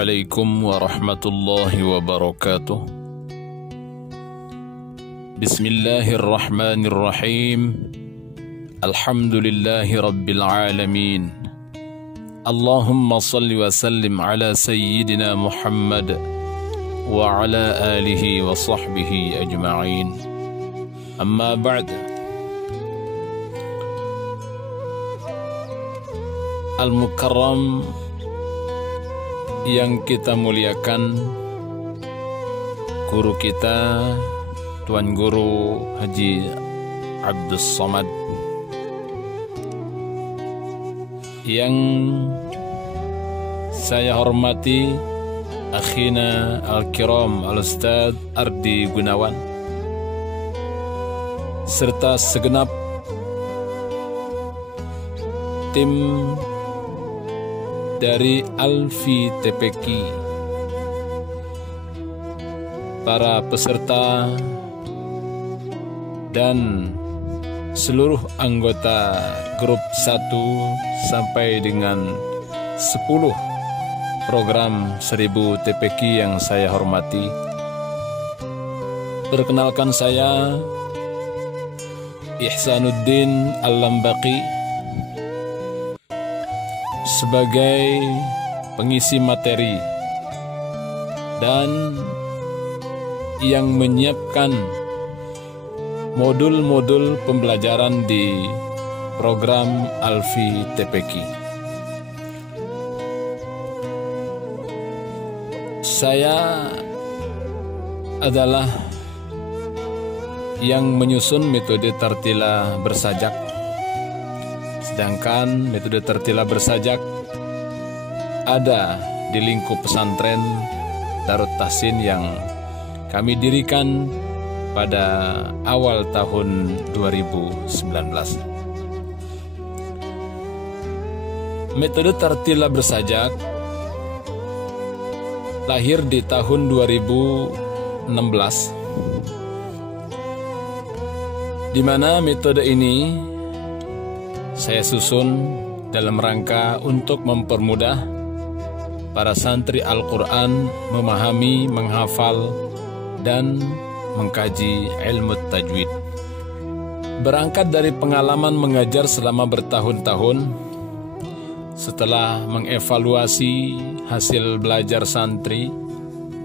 Assalamualaikum warahmatullahi wabarakatuh. Bismillahirrahmanirrahim. Alhamdulillahi rabbil alamin. Allahumma salli wa sallim ala sayyidina Muhammad wa ala alihi wa sahbihi ajma'in. Amma ba'd. Al-Mukarram yang kita muliakan, guru kita Tuan Guru Haji Abdus Somad, yang saya hormati akhina al-kiram al-ustadz Ardi Gunawan, serta segenap tim dari Alfi TPQ, para peserta dan seluruh anggota grup 1 sampai dengan 10 program 1000 TPQ yang saya hormati. Perkenalkan, saya Ihsanuddin Al-Lambaqi sebagai pengisi materi dan yang menyiapkan modul-modul pembelajaran di program Alfi TPQ. Saya adalah yang menyusun metode tertila bersajak, sedangkan metode tertila bersajak ada di lingkup pesantren Darut Tahsin yang kami dirikan pada awal tahun 2019. Metode tertila bersajak lahir di tahun 2016, di mana metode ini saya susun dalam rangka untuk mempermudah para santri Al-Quran memahami, menghafal, dan mengkaji ilmu tajwid. Berangkat dari pengalaman mengajar selama bertahun-tahun, setelah mengevaluasi hasil belajar santri,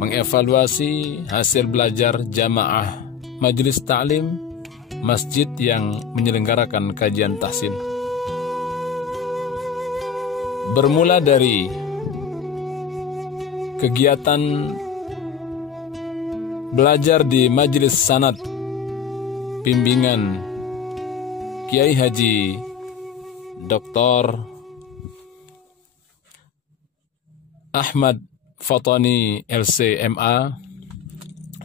mengevaluasi hasil belajar jamaah majelis ta'lim masjid yang menyelenggarakan kajian tahsin, bermula dari kegiatan belajar di majelis sanad bimbingan Kiai Haji Dr. Ahmad Fatani LC.MA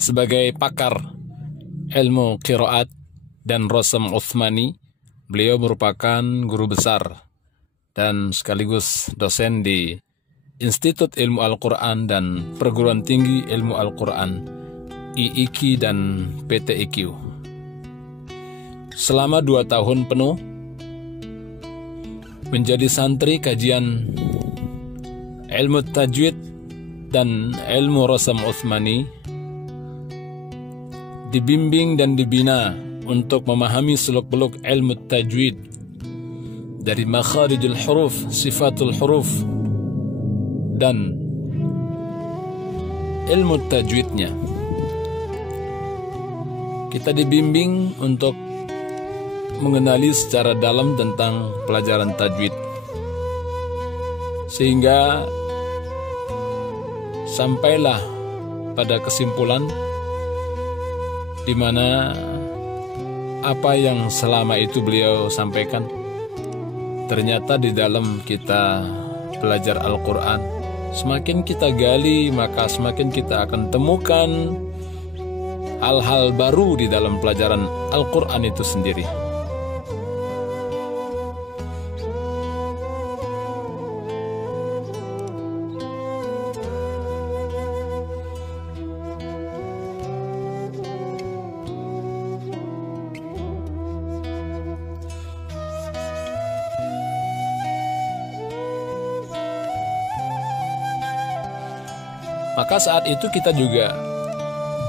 sebagai pakar ilmu qiraat dan Rosam Uthmani. Beliau merupakan guru besar dan sekaligus dosen di Institut Ilmu Al-Quran dan Perguruan Tinggi Ilmu Al-Quran IIQ dan PTIQ. Selama 2 tahun penuh menjadi santri kajian ilmu tajwid dan ilmu Rosam Uthmani, dibimbing dan dibina untuk memahami seluk-beluk ilmu tajwid dari makharijul huruf, sifatul huruf, dan ilmu tajwidnya. Kita dibimbing untuk mengenali secara dalam tentang pelajaran tajwid, sehingga sampailah pada kesimpulan di mana apa yang selama itu beliau sampaikan, ternyata di dalam kita belajar Al-Quran, semakin kita gali, maka semakin kita akan temukan hal-hal baru di dalam pelajaran Al-Quran itu sendiri. Maka saat itu kita juga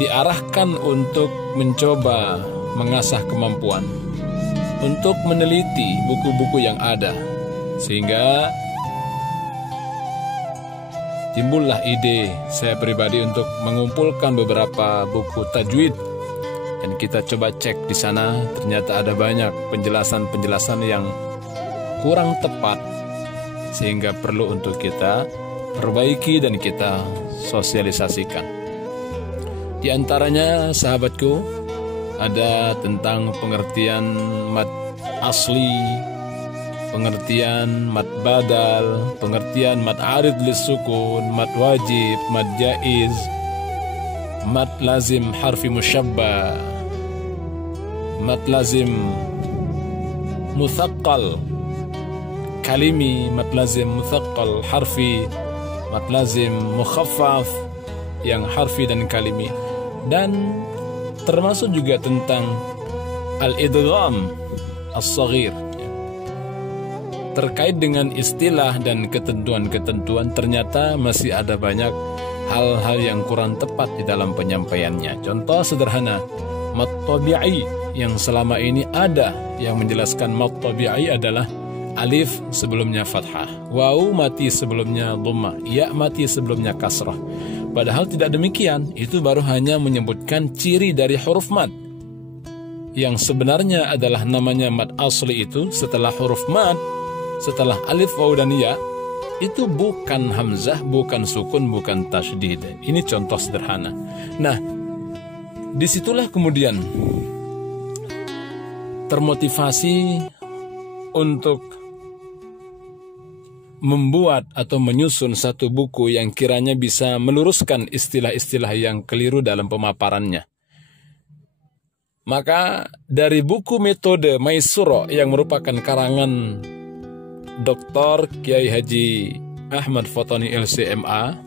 diarahkan untuk mencoba mengasah kemampuan untuk meneliti buku-buku yang ada, sehingga timbullah ide saya pribadi untuk mengumpulkan beberapa buku tajwid. Dan kita coba cek di sana, ternyata ada banyak penjelasan-penjelasan yang kurang tepat, sehingga perlu untuk kita perbaiki dan kita sosialisasikan. Di antaranya, sahabatku, ada tentang pengertian mad asli, pengertian mad badal, pengertian mad arid lisukun, mad wajib, mad jaiz, mad lazim harfi musyabbah, mad lazim muthaqqal kalimi, mad lazim muthaqqal harfi, mad lazim mukhaffaf yang harfi dan kalimi, dan termasuk juga tentang al-idgham as-saghir. Terkait dengan istilah dan ketentuan-ketentuan, ternyata masih ada banyak hal-hal yang kurang tepat di dalam penyampaiannya. Contoh sederhana, mad tabi'i yang selama ini ada yang menjelaskan mad tabi'i adalah alif sebelumnya fathah, waw mati sebelumnya dhammah, ya mati sebelumnya kasrah. Padahal tidak demikian, itu baru hanya menyebutkan ciri dari huruf mad. Yang sebenarnya adalah namanya mad asli itu setelah huruf mad, setelah alif, waw dan ya, itu bukan hamzah, bukan sukun, bukan tasydid. Ini contoh sederhana. Nah, disitulah kemudian termotivasi untuk membuat atau menyusun satu buku yang kiranya bisa meluruskan istilah-istilah yang keliru dalam pemaparannya. Maka dari buku metode Maisuro yang merupakan karangan Dr. Kiai Haji Ahmad Fatoni LCMA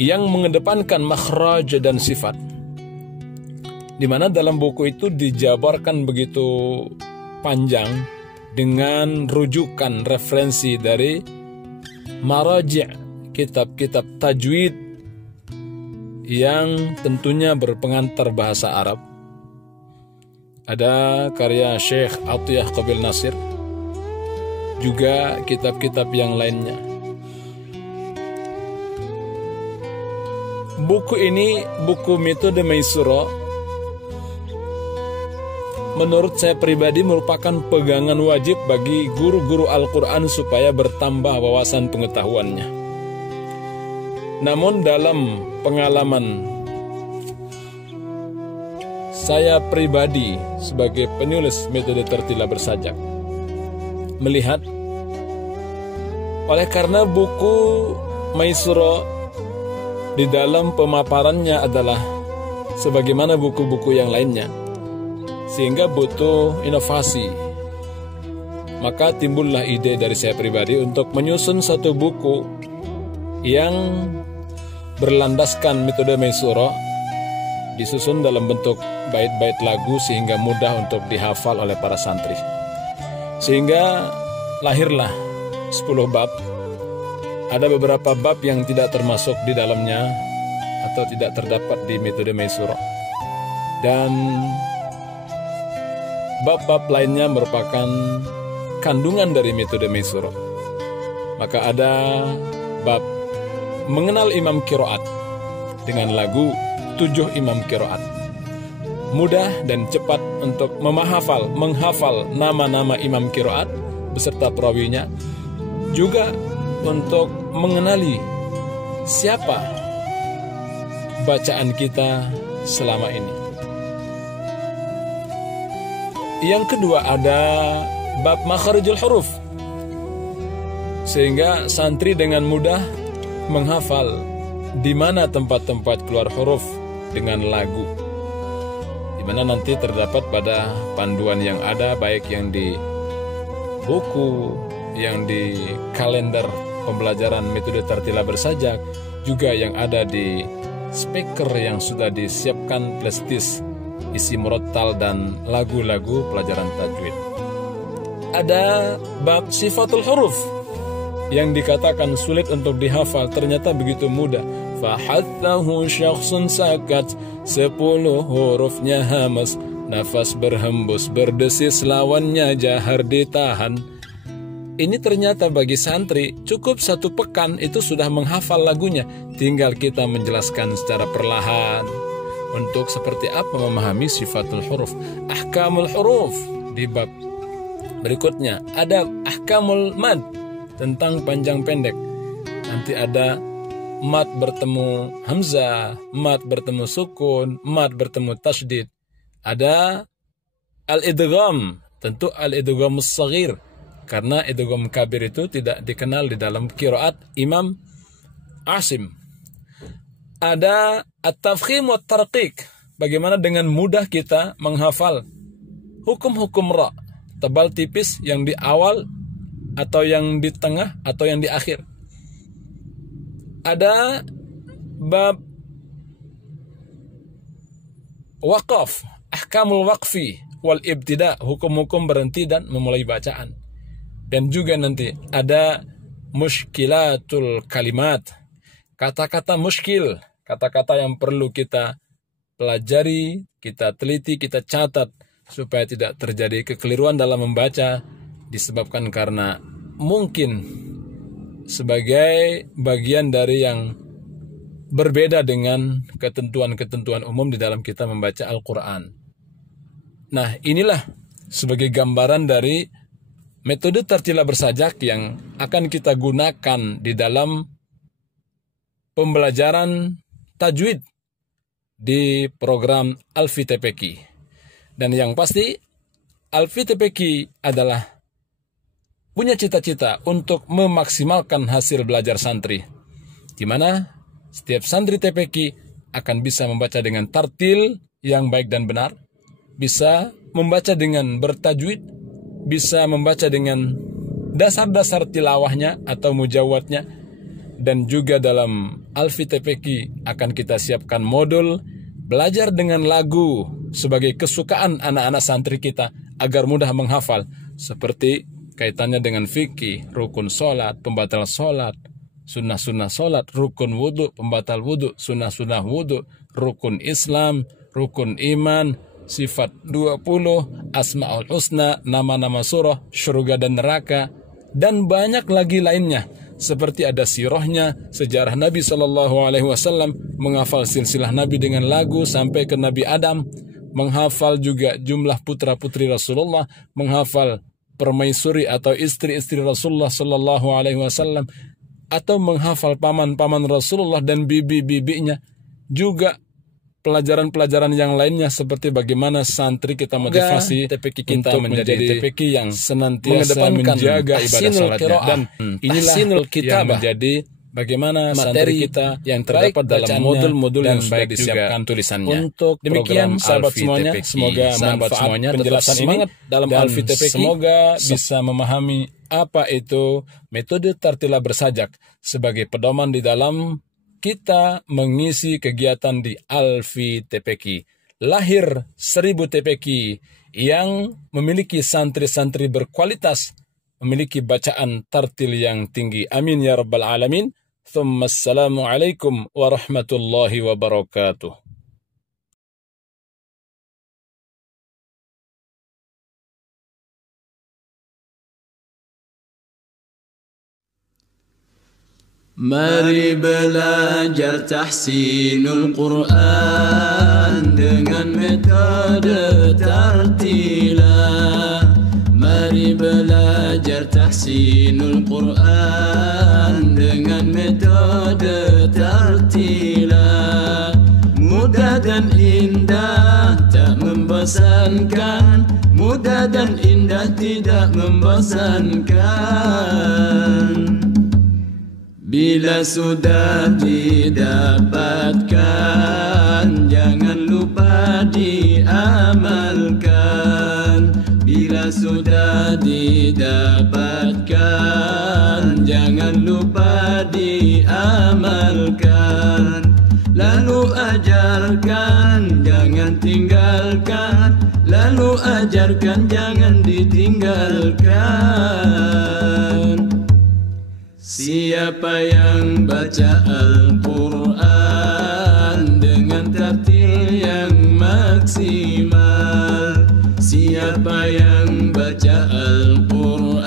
yang mengedepankan makhraj dan sifat, di mana dalam buku itu dijabarkan begitu panjang dengan rujukan referensi dari maraji' kitab-kitab tajwid yang tentunya berpengantar bahasa Arab. Ada karya Syekh Atiyah Qabil Nasir, juga kitab-kitab yang lainnya. Buku ini, buku metode Maisuro, menurut saya pribadi merupakan pegangan wajib bagi guru-guru Al-Quran supaya bertambah wawasan pengetahuannya. Namun dalam pengalaman saya pribadi sebagai penulis metode tertila bersajak, melihat oleh karena buku Maisuro di dalam pemaparannya adalah sebagaimana buku-buku yang lainnya, sehingga butuh inovasi. Maka timbullah ide dari saya pribadi untuk menyusun satu buku yang berlandaskan metode Maisuro, disusun dalam bentuk bait-bait lagu sehingga mudah untuk dihafal oleh para santri. Sehingga lahirlah 10 bab. Ada beberapa bab yang tidak termasuk di dalamnya atau tidak terdapat di metode Maisuro, dan bab-bab lainnya merupakan kandungan dari metode Maisuro. Maka ada bab mengenal imam qiraat dengan lagu 7 imam qiraat. Mudah dan cepat untuk menghafal nama-nama imam qiraat beserta perawinya. Juga untuk mengenali siapa bacaan kita selama ini. Yang kedua ada bab makharijul huruf, sehingga santri dengan mudah menghafal di mana tempat-tempat keluar huruf dengan lagu, di mana nanti terdapat pada panduan yang ada, baik yang di buku, yang di kalender pembelajaran metode tertila bersajak, juga yang ada di speaker yang sudah disiapkan plastis isi murattal dan lagu-lagu pelajaran tajwid. Ada bab sifatul huruf. yang dikatakan sulit untuk dihafal ternyata begitu mudah. Fahathahu syakhsun sakat, 10 hurufnya hamas, nafas berhembus berdesis, lawannya jahar ditahan. Ini ternyata bagi santri cukup 1 pekan itu sudah menghafal lagunya. Tinggal kita menjelaskan secara perlahan. Untuk seperti apa memahami sifatul huruf, ahkamul huruf. Di bab berikutnya ada ahkamul mad, tentang panjang pendek. Nanti ada mad bertemu hamzah, mad bertemu sukun, mad bertemu tasydid. Ada al-idgham, tentu al-idgham as-saghir, karena idgham kabir itu tidak dikenal di dalam qiraat Imam Asim. Ada at-tafkhim wa tarqiq, bagaimana dengan mudah kita menghafal hukum-hukum ra, tebal tipis, yang di awal atau yang di tengah atau yang di akhir. Ada bab waqaf, ahkamul waqfi wal ibtida, hukum-hukum berhenti dan memulai bacaan. Dan juga nanti ada mushkilatul kalimat, kata-kata muskil, kata-kata yang perlu kita pelajari, kita teliti, kita catat supaya tidak terjadi kekeliruan dalam membaca, disebabkan karena mungkin sebagai bagian dari yang berbeda dengan ketentuan-ketentuan umum di dalam kita membaca Al-Quran. Nah, inilah sebagai gambaran dari metode tartila bersajak yang akan kita gunakan di dalam pembelajaran tajwid di program Alfi TPQ. Dan yang pasti Alfi TPQ adalah punya cita-cita untuk memaksimalkan hasil belajar santri, di mana setiap santri TPQ akan bisa membaca dengan tartil yang baik dan benar, bisa membaca dengan bertajwid, bisa membaca dengan dasar-dasar tilawahnya atau mujawadnya. Dan juga dalam Alfi TPQ akan kita siapkan modul belajar dengan lagu sebagai kesukaan anak-anak santri kita agar mudah menghafal, seperti kaitannya dengan fikih, rukun solat, pembatal solat, sunnah-sunnah solat, rukun wudhu, pembatal wudhu, sunnah-sunnah wudhu, rukun Islam, rukun iman, sifat 20, asma'ul husna, nama-nama surah, syurga dan neraka, dan banyak lagi lainnya. Seperti ada sirahnya, sejarah Nabi SAW, menghafal silsilah Nabi dengan lagu sampai ke Nabi Adam, menghafal juga jumlah putra-putri Rasulullah, menghafal permaisuri atau istri-istri Rasulullah SAW, atau menghafal paman-paman Rasulullah dan bibi-bibinya. Juga pelajaran-pelajaran yang lainnya seperti bagaimana santri kita motivasi TPQ kita menjadi TPQ yang senantiasa menjaga ibadah salatnya. Dan inilah kita menjadi bagaimana materi kita yang terdapat dalam modul-modul yang sudah disiapkan tulisannya. Untuk demikian sahabat semuanya, semoga manfaat semuanya, penjelasan ini dalam Alfi TPQ, semoga bisa memahami apa itu metode tartila bersajak sebagai pedoman di dalam kita mengisi kegiatan di Alfi TPQ. Lahir 1000 TPQ yang memiliki santri-santri berkualitas, memiliki bacaan tartil yang tinggi. Amin ya rabbal alamin. Thumma assalamualaikum warahmatullahi wabarakatuh. Mari belajar tahsinul Quran dengan metode tartila. Mari belajar tahsinul Quran dengan metode tartila. Mudah dan indah tak membosankan, mudah dan indah tidak membosankan. Bila sudah didapatkan, jangan lupa diamalkan. Bila sudah didapatkan, jangan lupa diamalkan. Lalu ajarkan, jangan tinggalkan. Lalu ajarkan, jangan ditinggalkan. Siapa yang baca Al-Quran dengan tartil yang maksimal, siapa yang baca Al-Quran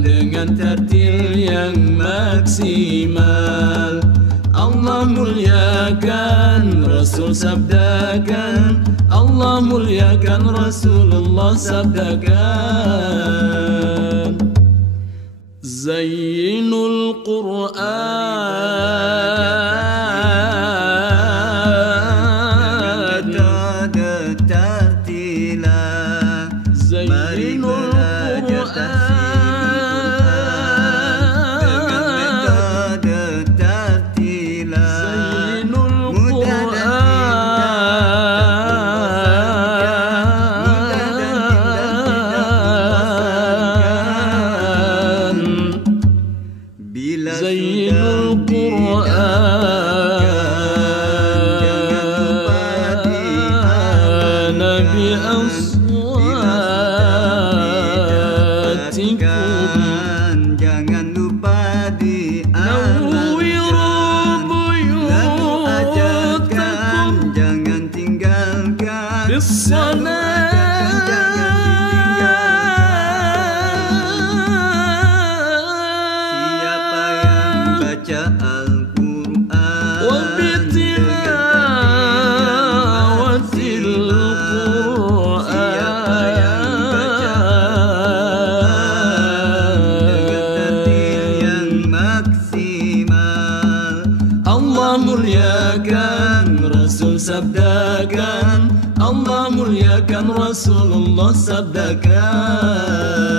dengan tartil yang maksimal, Allah muliakan, Rasul sabdakan, Allah muliakan, Rasulullah sabdakan. Zayyinul Qur'an metode tartila, mari belajar Zainul Qur'an bi aswatikum, jangan lupa diamalkan, lalu ajarkan, jangan tinggalkan, sabdakan, Allah muliakan, Rasulullah sabdakan.